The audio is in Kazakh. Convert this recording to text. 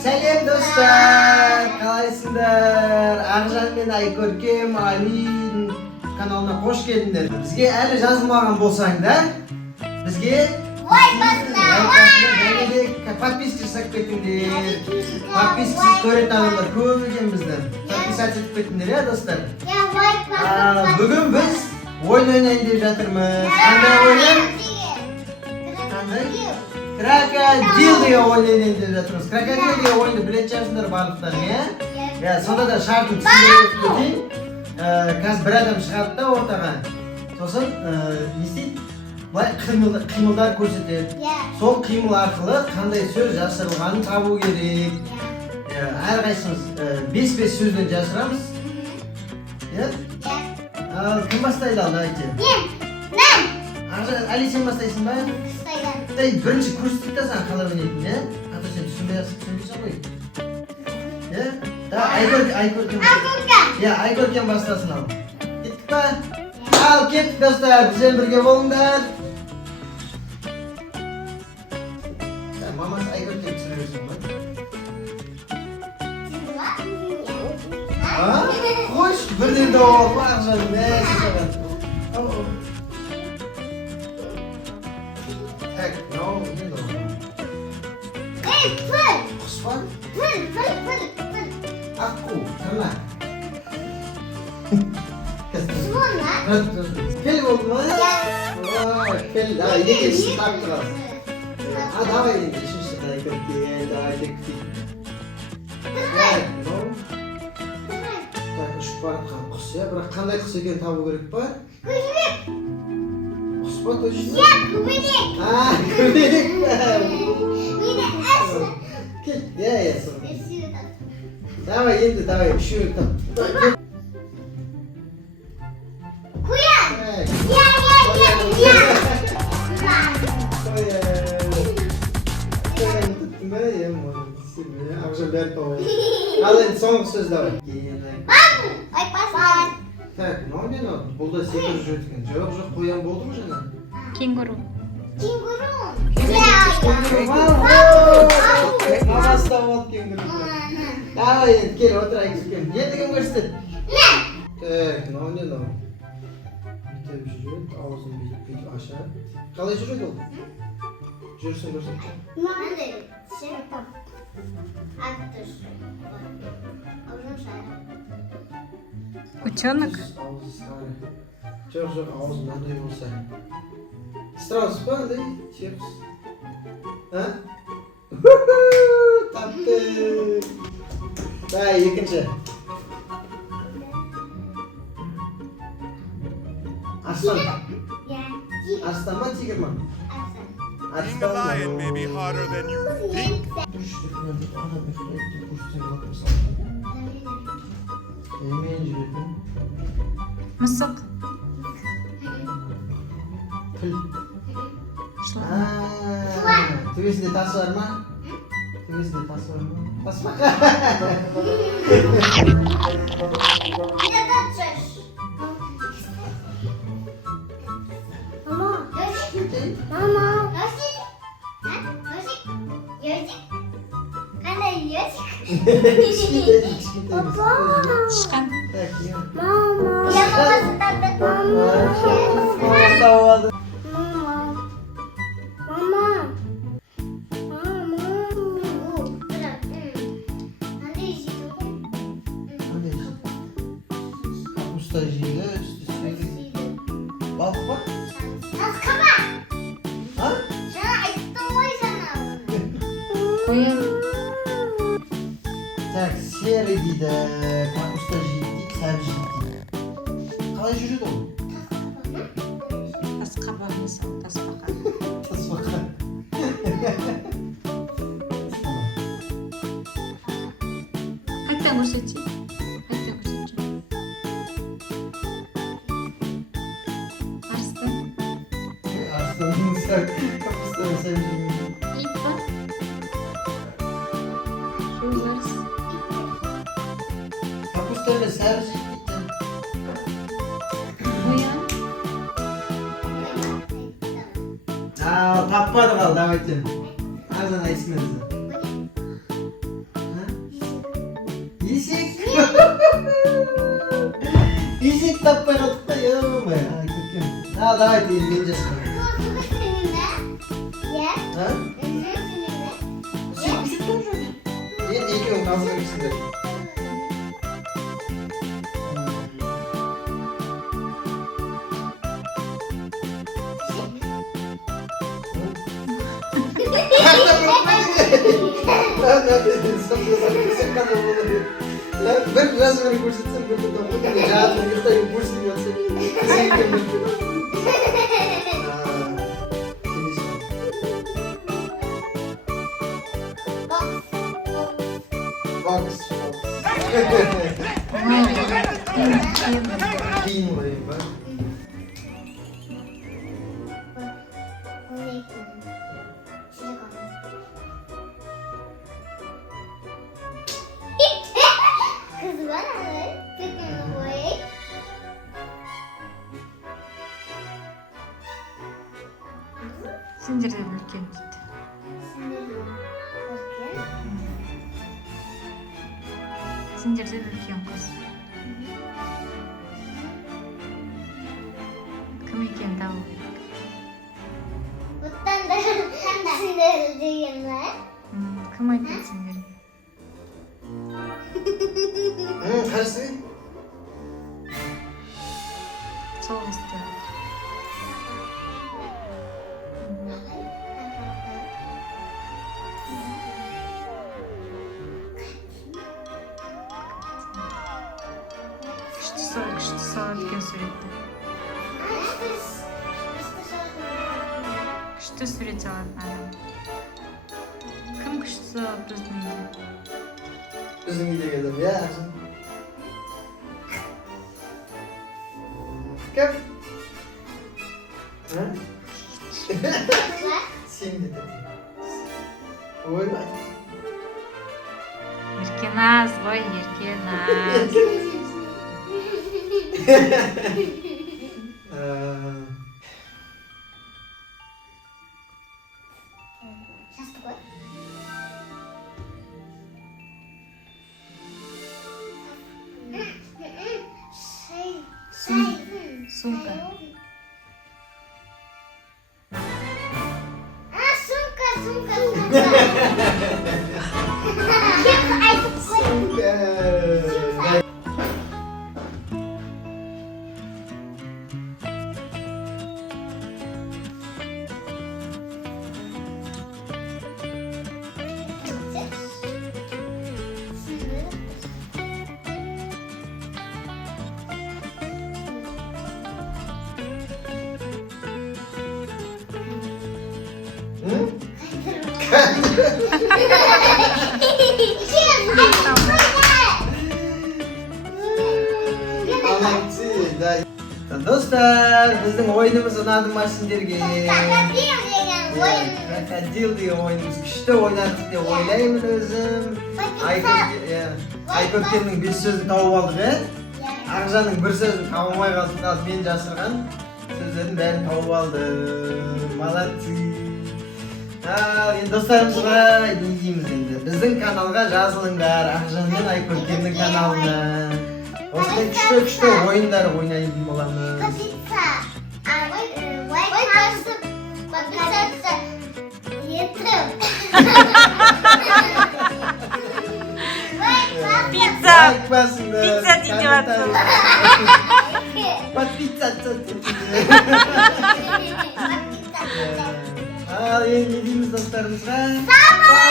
Selam dostlar, қалайсыңдар? Ақжан мен Айкөркем, Алин каналына қош келдіңдер. Бізге әлі жазылмаған болсаңдар, бізге лайк басыңдар, подписка жасап кетіңдер. Подпискасыз көретін адамдар көп екен бізді. Подписаться етіп кетіңдер, иә достар? Бүгін біз ойын ойнайын деп жатырмыз. Қандай ойын? Крокодил деген ойын ойнайын деп жатырмыз. Крокодил деген ойынды білетін шығарсыңдар барлықтар, иә? Сонда да шартын түсіндіріп кетейін. Қазір бір адам шығады да ортаға. Сосын не істейді? Былай қимылдар көрсетеді. Сол қимыл арқылы қандай сөз жасырылғанын табу керек. Әрқайсымыз 5-5 сөзден жасырамыз. Кім бастайды ал, давайте? Мен! Али, сен бастайсың ба? Бірінші көрсетіп та саған қалай ойнайтын, иә? Ата сен түсінбейсің ғой. Айкөркем бастасын ал. Кеттік па? Ал, кеттік достар, бізбен бірге болыңдар. Мамасы Айкөркем түсіресің ба? Қош, бірден де ол, Ақжан, мәсі саған. Так, мынау не ол? Құс па? Аққу, тырна. Пел болды ма? Пел, екіншісін тапты қалсын. Давай енді, үшінші Айкөркем, давай тек. Ұшып баратқан құс, бірақ қандай құс екен табу керек па? Көбелек! Құс па, точно? Көбелек! Көбелек па? Мені әсі! Кел, соң. Давай, енді, давай, үшеуі тап. Қоян! Ақжан бәрі тауып. Ал енді соңғы сөз давай. Айпасан! Так, мынау не ол? Бұл да секіріп жүрген. Жоқ, қоян болды ма жаңа? Кенгуру. Кенгуру! Мамасы да болды кенгуру. Давай енді, кел, отырайық жүрген. Енді кім көрсетеді? Мен! Так, мынау не ол? Бүйтіп жүреді, аузын бүйтіп ашады. Қалай жүреді ол? Жүрсін көрсетші. Мынандай сен Аттыш. Утенок. Аузы сары. Жоқ, аузы мынандай болса. Страус па, андай? Тепс. Тапты. Екінші. Арыстан. Арыстан ма, тигр ма? Being a lion may be harder than you think. Мысық. Тіл. Төбесінде тасы бар ма? Төбесінде тасы бар ма? Тас ба? Мама! Тышқан. Капуста жейді, үсті сөйді. Балық па? Қоян. Так, серый дейді, капуста жейді, сәбіз жейді. Қалай жүреді ол? Тасқаба мысалы, тасбақа. Тасбақа. Қайттан көрсетші. Арыстан. Арыстанның капустаны сәбіз жейді. Ит па? Жолбарыс. Капустаны сәбіз жейді. Қоян. Таппадық ал, давайте. Арзан айтсын өзі. Есек. Есек таппай қалдық та, ё-моё. Көкем. Давай, мен жасқам. Суға сіңімді? Иә? А? Сен күшік тұр жоқ. Енді екеуің қазылар кесіңдер. Bir razmeni ko'rsatsam bir to'xtab javob yo'qday bo'shlik yotsa. Box. Keyin qo'ying bak. Kız var abi. Kötü boyayı. Сендерден үлкен дейді. Сендерден үлкен қыз. Кім екенін табу керек. Бұттан да сендер деген бар. Кім айтады сендерге? Қарсы? Сол қызды. Күшті салып үлкен суретті. Күшті сурет салатын адам. Кім күшті салып біздің үйде? Біздің үйдегі адам, иә, Аржан. Кім? Сен де ойбай. Еркеназ ғой, Еркеназ. Жастық қой. Сумка. Сумка. Кем айтып қой. Dostlar, біздің ойынымыз ұнады ма сендерге? Крокодил Крокодил деген ойынымыз күшті ойнадық деп ойлаймын өзім. Айкөкемнің 5 сөзін тауып алдық, Ақжанның бір сөзін таба алмай қалдық, ал мен жасырған сөздердің бәрін тауып алдым. Молодцы. Енді достарымызға не дейміз енді? Біздің каналға жазылыңдар, Ақжан мен Айкөкемнің каналына. Осындай күшті ойындар ойнайтын боламыз. Подписаться. Подписаться. YouTube. Пицца! Лайк басыңдар. Пицца дейді жатсың. Подписаться. Ал енді не дейміз достарымызға? Сабыр!